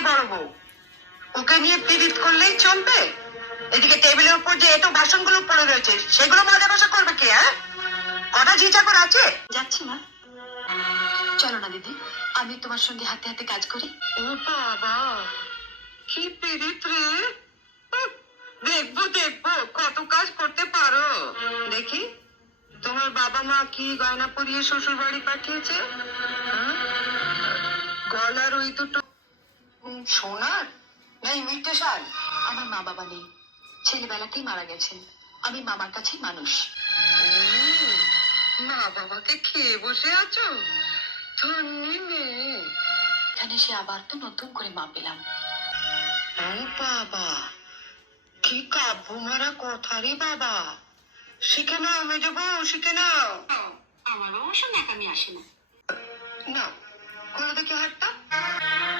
বড় বউ। ওকে নিয়ে পীড়িত করলেই চলবে? এদিকে টেবিলের উপর যে এত বাসনগুলো পড়ে রয়েছে সেগুলো মজা বসা করবে কে হ্যাঁ? কটা ঝি চাকর আছে? যাচ্ছি না চলো না দিদি আমি তোমার সঙ্গে হাতে হাতে কাজ করি। ও বাবা কি পীড়িত রে। দেখব দেখব কত কাজ করতে পারো। দেখি তোমার বাবা মা কি গয়না পরিয়ে শ্বশুর বাড়ি পাঠিয়েছে? হ্যাঁ? সোনার? না ইমিটেশন আমার মা বাবা নেই। ছেলেবেলাতেই মারা গেছেন। আমি মামার কাছেই মানুষ। মা বাবাকে খেয়ে বসে আছো? ধন্যি মেয়ে। এখানে সে আবার তো নতুন করে মা পেলাম। ও বাবা কি কাব্য মারা কথা রে বাবা। শিখে নাও মেজে বউ শিখে নাও। আমারও অবশ্য ন্যাকামি আসে না। না খোলো দেখি হাতটা?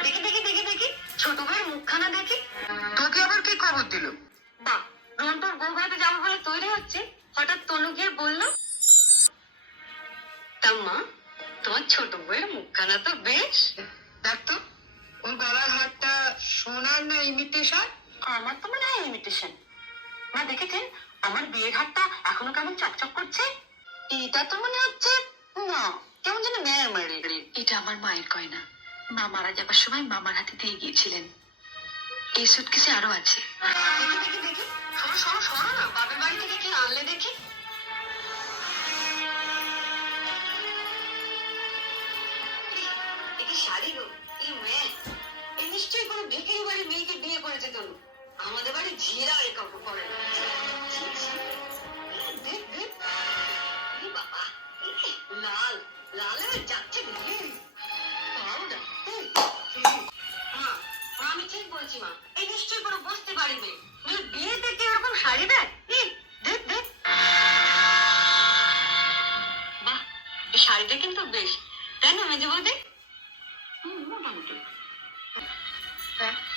দেখি দেখি দেখি দেখি। ছোট ভাইয়ের মুখখানা দেখি। তোকে আবার কি খবর দিল? বা রন্টুর বউ ভাতে যাব বলে তৈরি হচ্ছে। হঠাৎ তনু গিয়ে বলল তা মা তোমার ছোট বউয়ের মুখখানা তো বেশ। দেখ তো ওর গলার হাতটা সোনার না ইমিটেশন আমার তো মনে হয় ইমিটেশন মা দেখেছেন? আমার বিয়ের হাতটা এখনও কেমন চকচক করছে? এটা তো মনে হচ্ছে এটা আমার মায়ের গয়না। মা মারা যাবার সময় মামার হাতে দিয়ে গিয়েছিলেন। এই সুটকেসে আরও আছে। এ নিশ্চয়ই কোনো ভিকিরি বাড়ির মেয়েকে বিয়ে করেছে তনু। আমাদের বাড়ি ঝিরা এই কাপড় পরে। লাল লাল হয়ে যাচ্ছে রে পাউডার মা মা, আমি ঠিক বলছি মা। এই নিশ্চয়ই কোনো বসতে মেয়ে। মেয়ে বিয়েতে কি এরকম শাড়ি দেয়? দেখ দেখ বাহ এই শাড়িটা কিন্তু বেশ। তাই না মেজে বৌদি? মোটামুটি।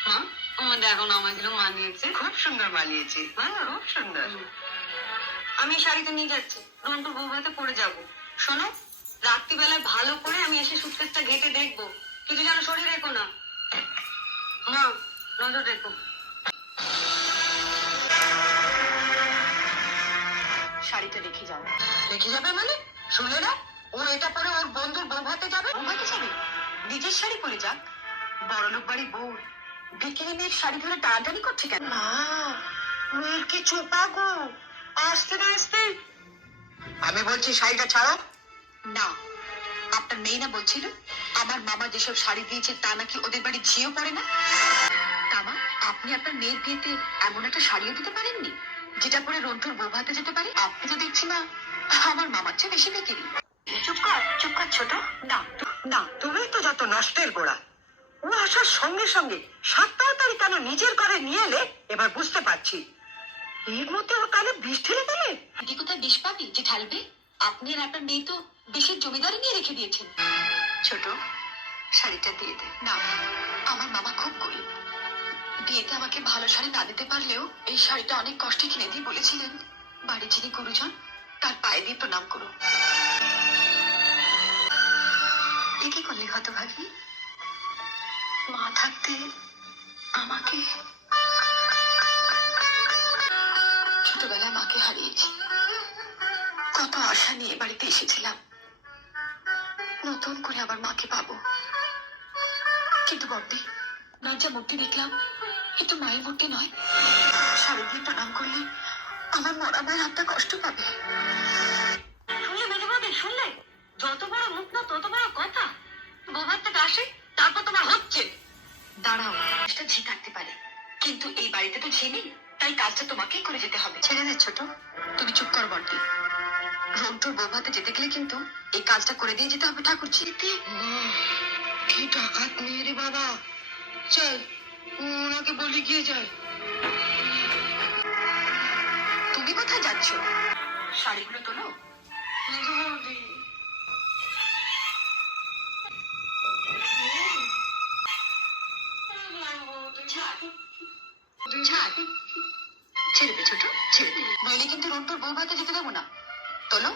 মা? আমাদের এখন আমাদেরও মানিয়েছে। খুব সুন্দর মানিয়েছে। হ্যাঁ খুব সুন্দর। আমি শাড়িটা নিয়ে যাচ্ছি। রন্টু বৌভাতে পরে যাব। শোনো রাত্রিবেলায় ভালো করে আমি এসে সুটকেসটা ঘেটে দেখব। কিন্তু যেন শরীর রেখো না। মা নজর রেখো। শাড়িটা রেখে যাও। রেখে যাবে মানে? শুনে না? ও এটা পরে ওর বন্ধুর বউ ভাতে যাবে? বৌভাতে যাবে? নিজের শাড়ি পরে যাক। বড়লোক বাড়ি বউ। বিকিনি মেয়ের শাড়ি ধরে টানাটানি করছে কেন? মা মেয়ের কি চোপা গো? আসতে না আসতে? আমি বলছি শাড়িটা ছাড়ো। না আপনার মেয়ে না বলছিল আমার মামা যেসব শাড়ি দিয়েছে তা নাকি ওদের বাড়ি ঝিও পড়ে না? তামা আপনি আপনার মেয়ের বিয়েতে এমন একটা শাড়িও দিতে পারেননি যেটা পরে রন্টুর বউ ভাতে যেতে পারে? আপনি তো দেখছি না আমার মামার চেয়ে বেশি বিক্রি চুপ কর চুপ কর ছোট। না না তুমি তো যত নষ্টের গোড়া। ও আসার সঙ্গে সঙ্গে সাত তাড়াতাড়ি কেন নিজের ঘরে নিয়ে এলে? এবার বুঝতে পারছি। এর মধ্যে ওর কানে বিষ ঢেলে দিলে? কোথায় বিষ পাবি যে ঢালবে? আপনি আর আপনার মেয়ে তো বিষের জমিদারি নিয়ে রেখে দিয়েছেন। ছোট, শাড়িটা দিয়ে দে। না, আমার মামা খুব গরিব। বিয়েতে আমাকে ভালো শাড়ি না দিতে পারলেও এই শাড়িটা অনেক কষ্টে কিনে দিয়ে বলেছিলেন। বাড়ি যিনি গুরুজন, তার পায়ে দিয়ে প্রণাম করো। কি করলি হতভাগী? মা থাকতে আমাকে ছোটবেলায় মাকে হারিয়েছি। কত আশা নিয়ে বাড়িতে এসেছিলাম। নতুন করে আবার মাকে পাবো। কিন্তু বড়দি লজ্জা মূর্তি দেখলাম এ তো মায়ের মূর্তি নয়। শাড়ি দিয়ে প্রণাম করলে আমার মরা মায়ের হাতটা কষ্ট পাবে। শুনলে শুনলে? যত বড় মুখ না তত বড় কথা। থেকে আসে তারপর তোমার হচ্ছে। দাঁড়াও এটা ঝি থাকতে পারে। কিন্তু এই বাড়িতে তো ঝি নেই তাই কাজটা তোমাকেই করে যেতে হবে। ছেড়ে দে ছোট তুমি চুপ কর বর্দি। রন্টুর বৌভাতে যেতে গেলে কিন্তু এই কাজটা করে দিয়ে যেতে হবে ঠাকুর মা কি ডাকাত মেয়ে রে বাবা। চল ওনাকে বলে গিয়ে যায় তুমি কোথায় যাচ্ছ? শাড়িগুলো তোলো। ছাড়। দে ছোট ছেড়ে দে। নইলে কিন্তু রন্টুর বৌভাতে যেতে দেবো না। তোলো